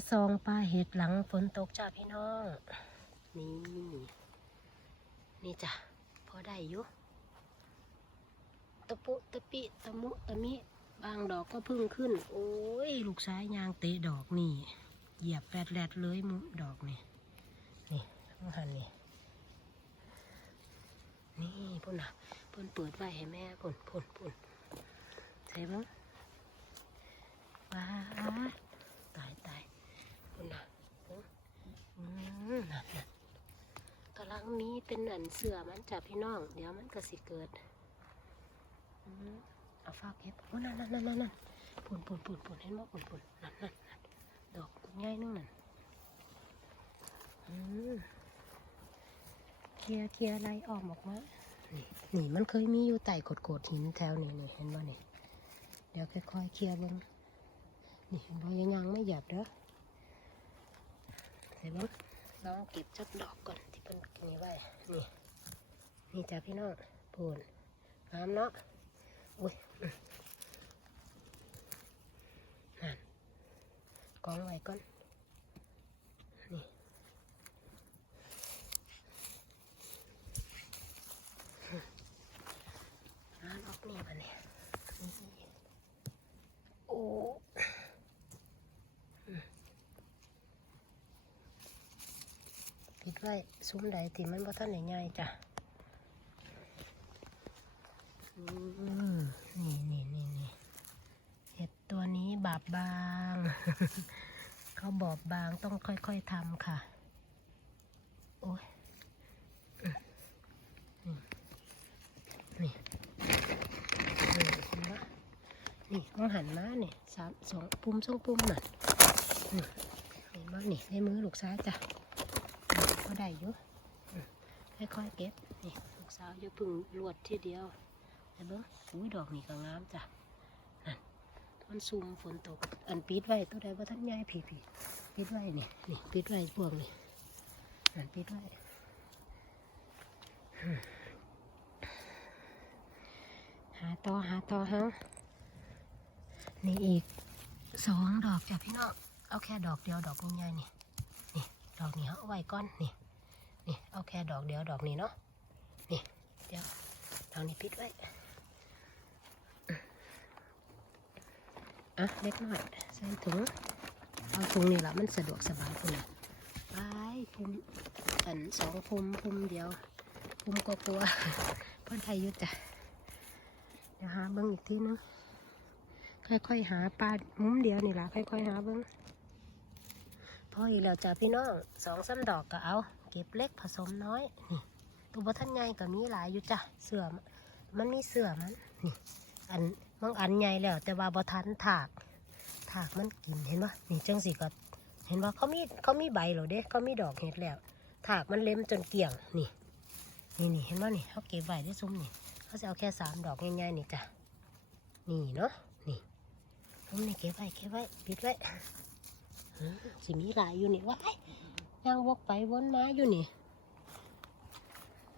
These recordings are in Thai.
มาซองปลาเห็ดหลังฝนตกจ้าพี่น้อง นี่ นี่จ้ะพอได้อยู่ตะปุตะปิตะมุตะมิ บางดอกก็พึ่งขึ้น โอ้ย ลูกซ้ายยางเตะดอกนี่ เหยียบแปดแลดเลยมุดอกนี่ นี่ข้างหันนี่ นี่พุ่นน่ะพุ่นเปิดไว้ให้แม่พุ่นพุ่นพุ่นใช่บ้างว้าตายตายพุ่นน่ะอืมนั่นน่ะกำลัง มีเป็นอันเสือมันจับพี่น้อง เดี๋ยวมันก็สิเกิดอเอาฟ้าเก็บโอ้นั่นนั่นนั่นนั่นพุ่นพุ่นพุ่นพุ่นเห็นบ่พุ่นพุ่นนั่นนั่นนั่นดอกง่ายนึงนั่นเคลียเคลียอะไรออกออกมานี่นี่มันเคยมีอยู่ใต้โขดๆหินแถวนี้นี่เห็นบ่นี่เดี๋ยวค่อยๆเคลียร์เบิ่งนี่เห็นบ่ยังยังไม่หยับเด้อเห็นบ่ น้องเก็บจักดอกก่อนที่เพิ่นกินไว้ นี่ นี่จ้ะพี่น้องปูนน้ำเนาะอุ้ยนั่นกองไว้ก่อน ร้านออกนี่มาเนี่ยโอ้อืม ปิดไว้ซุ้มใดที่มันบ่ทันได้ง่ายจ้ะอืมนี่นี่นี่นี่เห็ดตัวนี้บาบบาง เขาบอบบางต้องค่อยๆทำค่ะ โอ้ยอืมอืมนี่นี่เห็นปะนี่ต้องหันมาเนี่ยสามสองปุ่มสองปุ่มน่ะนี่เห็นว่านี่ในมือลูกซ้ายจ้ะนี่ ก็ได้อยู่อืมค่อยๆเก็บนี่ลูกสาวจะพึ่งลวดทีเดียวเห็นปะอุ้ยดอกนี่ก็งามจ้ะนั่นมันซุ่มฝนตก อันปิดไว้ตัวใดว่าทั้งใหญ่ผีผีปิดไว้นี่นี่ปิดไว้พวกนี่อันปิดไว้หาต่อหาต่อฮะนี่อีกสองดอกจ้ะพี่น้องเอาแค่ดอกเดียวดอกใหญ่ๆนี่นี่ ดอกนี้เอาไว้ก่อนนี่นี่เอาแค่ดอกเดียวดอกนี้เนาะนี่เดี๋ยวดอกนี้ปิดไว้อะเล็กน้อยใส่ถุงเอาถุงนี่แหละมันสะดวกสบายคุณไปพุ่มอันสองพุ่มพุ่มเดียวพุ่มก็กลัวๆเพื่อนไทยยุจ้ะเดี๋ยวหาเบิ้งอีกทีนึงค่อยๆหาปลามุมเดียวนี่ละค่อยๆหาเบิ้ง ออีกแล้วจ้ะพี่น้องสองสามดอกก็เอา เก็บเล็กผสมน้อยนี่ตัวบัท่านใหญ่ก็มีหลายอยู่จ้ะเสือมมันมีเสือมันนี่อันบางอันใหญ่แล้ว แต่ว่าบ่ทันถาก ถากมันกินเห็นปะนี่จังสิก็เห็นว่าเขามีเขามีใบเหรอเด้เขามีดอกเห็ดแล้ว ถากมันเล็มจนเกี่ยงนี่นี่นี่เห็นปะนี่เขาเก็บไว้ได้ซุ้มนี่เขาจะเอาแค่สามดอกง่ายๆนี่จ้ะนี่เนาะนี่ผมนี่เก็บไว้เก็บไว้ปิดไว้ สิมีหลายอยู่นี่ว้ายย่างวกไปวนมาอยู่นี่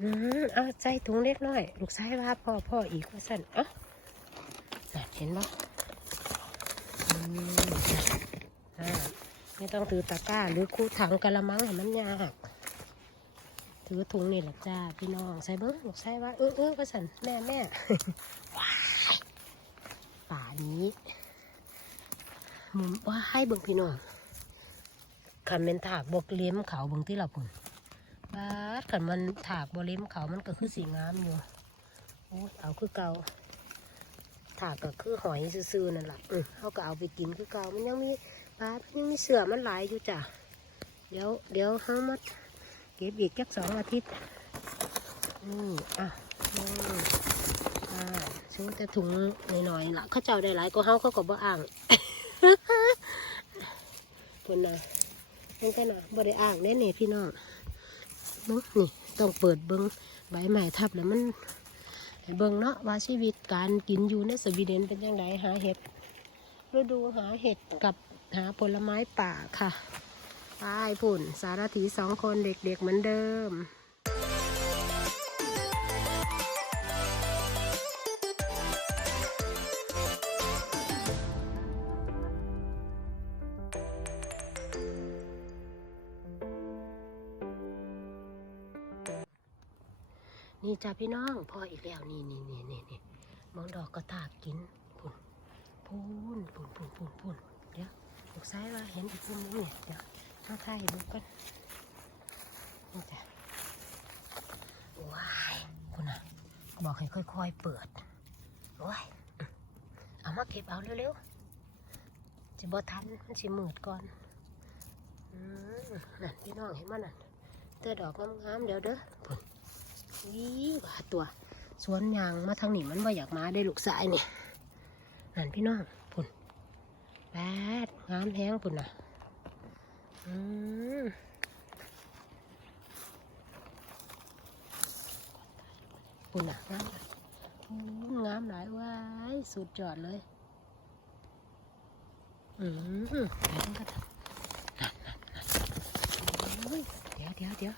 อืมเอาใส่ถุงเล็กน้อย ลูกชายว่าพ่อพ่ออีกว่าสั่นเอะน่ะเห็นปะไม่ต้องถือตะกร้า หรือคู่ถังกะละมังให้มันยากถือถุงนี่แหละจ้าพี่น้องใส่เบิ้งลูกใส่ว่าเออเออว่าสันแม่แม่ว้าป่านี้มุนว่าให้เบิ้งพี่น้อง ขันเป็นถากบกเลี้ยมเขาบิ้งที่เราพุ่นบาดขันมันถากบเลี้ยมเขามันก็คือสีงามอยู่โอ้เอาคือเก่าถากก็คือหอยซื่อๆนั่นแหละเขาก็เอาไปกินคือเก่ามันยังมีปลามันยังมีเสือมันหลายอยู่จ้ะเดี๋ยวเดี๋ยวเขามาเก็บอีกจักสองอาทิตย์นี่อะนี่อ่าซื้อแต่ถุงหน่อยๆละเขาเจ้าได้หลายก็เฮาเขาก็บ่อ่างคนนะ มันก็น่ะบ่ได้อ่างแน่ๆพี่น้องเบิ้งนี่ต้องเปิดเบิ้งใบใหม่ทับแล้วมันเบิ้งเนาะว่าชีวิตการกินอยู่ในสวีเดนเป็นยังไงหาเห็ดฤดูหาเห็ดกับหาผลไม้ป่าค่ะไปพุ่นสารถีสองคนเด็กๆเหมือนเดิม นี่จ้าพี่น้องพ่ออีกแล้วนี่นี่นี่นี่นี่มองดอกกระตากกินพุ่นพูนพูนพูนพูนพูนเดี๋ยวลูกซ้ายว่าเห็นอีกพุ่นนึงเนี่ยเดี๋ยวมาถ่ายดูกันนี่จ้ะว้ายคุณน่ะบอกให้ค่อยๆเปิดโอ้ยเอามาเก็บเอาเร็วๆจะบ่ทันมันสิมืดก่อนอืมนั่นพี่น้องเห็นมั้ยนั่นแต่ดอกงามๆเดี๋ยวเด้อ นี่ว่าตัวสวนยางมาทางนี้มันว่าอยากมาได้ลูกสายนี่นั่นพี่น้องพุ่นแปดงามแห้งพุ่นนะอืมพุ่นน่ะงามหลยงามหลายว้ายสุดยอดเลย อืมเดี๋ยวมันก็ทำนั่นนั่นนั่นโอ้ยเดี๋ยวเดี๋ยวเดี๋ยว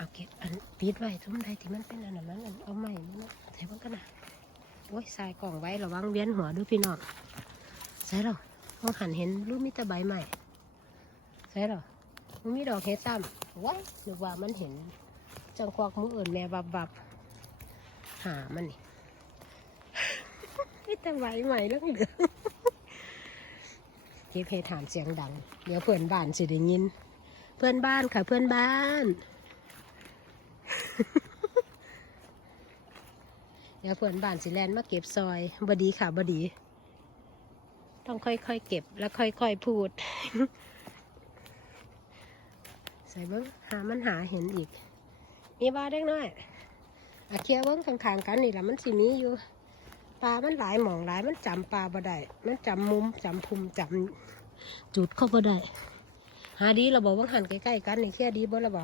เอาเก็บอันปิดไว้ทุ่มใดที่มันเป็นอันนั้นมันอันเอาใหม่มันนะใส่บ้างกันนะโอ้ยใส่กล่องไว้ระวังเวียนหัวด้วยพี่น้องใส่หรอมองหันเห็นรูปมิตรใบใหม่ใส่หรอมันมีดอกเฮตัมว้ายนึกว่ามันเห็น จังควักมืออื่นแม่บับบับหามันนี่มิตรใบใหม่เรื่องเหลืองเก็บเพถามเสียงดัง เดี๋ยวเพื่อนบ้านสิได้ยิน เพื่อนบ้านค่ะเพื่อนบ้าน เดี๋ยวเพื่อนบ้านสิแลนมาเก็บซอยบดีค่ะบดี ต้องค่อยๆเก็บแล้วค่อยๆพูด ใส่เบิ้งหามันหาเห็นอีก มีบ้าเด็กน้อยอาเคียเบิ้งข้างๆกันนี่แหละมันสิมีอยู่ปลามันหลายหมองหลายมันจำปลาบ่ได้มันจำมุมจำภูมิจำจุดเข้าบ่ได้หาดีเราบอกว่าหันใกล้ๆกันนี่เคียดีบ่ละบ่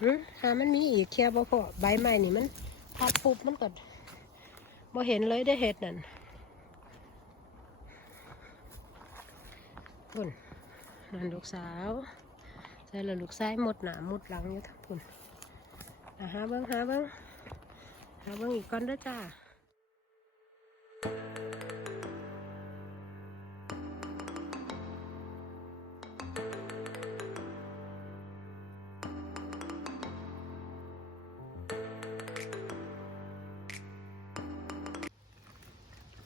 หึหามันมีอีกเคียบ่พอใบไม้นี่มัน พัดปุ๊บมันก็บ่เห็นเลยได้เห็ดนั่นพุ่นนั่นลูกสาวใส่ละลูกชายหมดหนาหมดหลังอยู่ทั้งพุ่นหาเบิ้งหาเบิ้งหาเบิ้งอีกก้อนด้อจ้า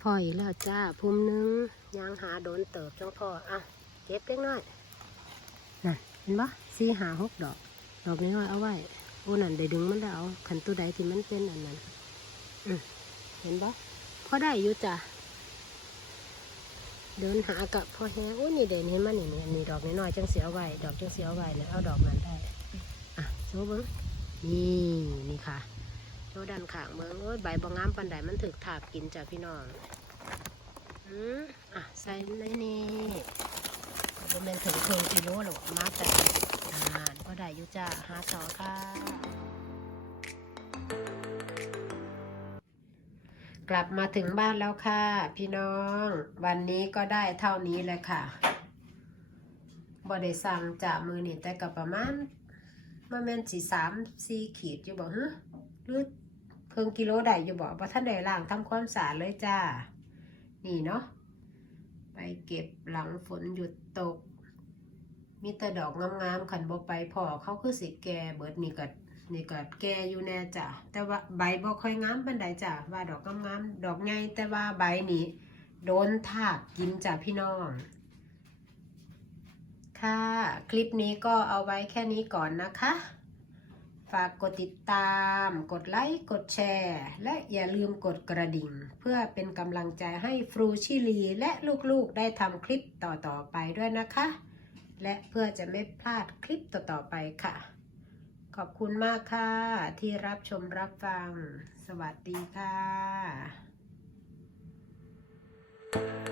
พออีกแล้วจ้าภูมิหนึงยางหาโดนเติบจังพออะเก็บเล็กน้อยนั่นเห็นปะสี่หาหกดอก ดอกน้อยๆเอาไว้โอ้นั่นได้ดึงมันแล้วเอาขันตัวใดที่มันเป็นอันนั้นเห็นปะพอได้อยู่จ้ะเดินหากับพ่อแฮงโอ้นี่เด่นเห็นมันนี่นี่นี่ดอกน้อยๆจังเสียไว้ดอกจังเสียไว้เนี่ยเอาดอกนั้นได้อะโชว์เบิ้งนี่นี่ค่ะโชว์ดันขางเบิ้งโอ้ยใบบางงามปันใดมันถึกถากกินจ้ะพี่น้อง อืมอะใส่ในนี่ก็เป็นถึงครึ่งกิโลหรอกมาแต่อ่านก็ได้อยู่จ้าหาต่อค่ะกลับมาถึงบ้านแล้วค่ะ พี่น้อง วันนี้ก็ได้เท่านี้เลยค่ะบ่ได้สั่งจากมือนี่แต่กับประมาณมาแม่นสี่สามสี่ขีดอยู่บอกฮะหรือครึ่งกิโลได้อยู่บอกว่าท่านได้ล้างทำความสะอาดเลยจ้า นี่เนาะไปเก็บหลังฝนหยุดตก มีแต่ดอกงามๆขันบไปพอเขาคือสิแก่เบิดนี่ก็นี่ก็แก่อยู่แน่จ้ะแต่ว่าใบบ่ค่อยงามปานใดจ้ะว่าดอกงามๆดอกใหญ่แต่ว่าใบนี่โดนทากกินจ้ะพี่น้องค่ะ คลิปนี้ก็เอาไว้แค่นี้ก่อนนะคะ ฝากกดติดตาม กดไลค์ กดแชร์ และอย่าลืมกดกระดิ่ง เพื่อเป็นกำลังใจให้ฟรูชิลีและลูกๆได้ทำคลิปต่อๆไปด้วยนะคะ และเพื่อจะไม่พลาดคลิปต่อๆไปค่ะ ขอบคุณมากค่ะ ที่รับชมรับฟัง สวัสดีค่ะ